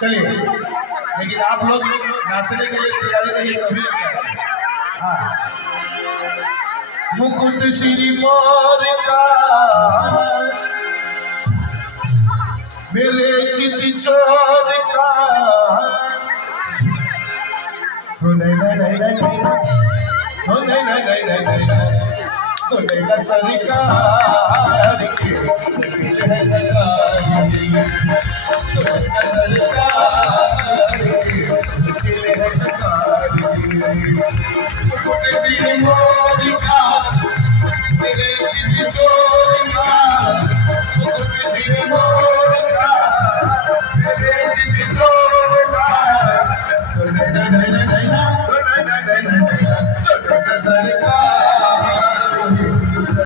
चलिए, लेकिन आप लोग नाचने के लिए तैयारी नहीं कभी। हाँ, मुकुट श्री मोर का मेरे चित चोर का नहीं सरकार के सरकार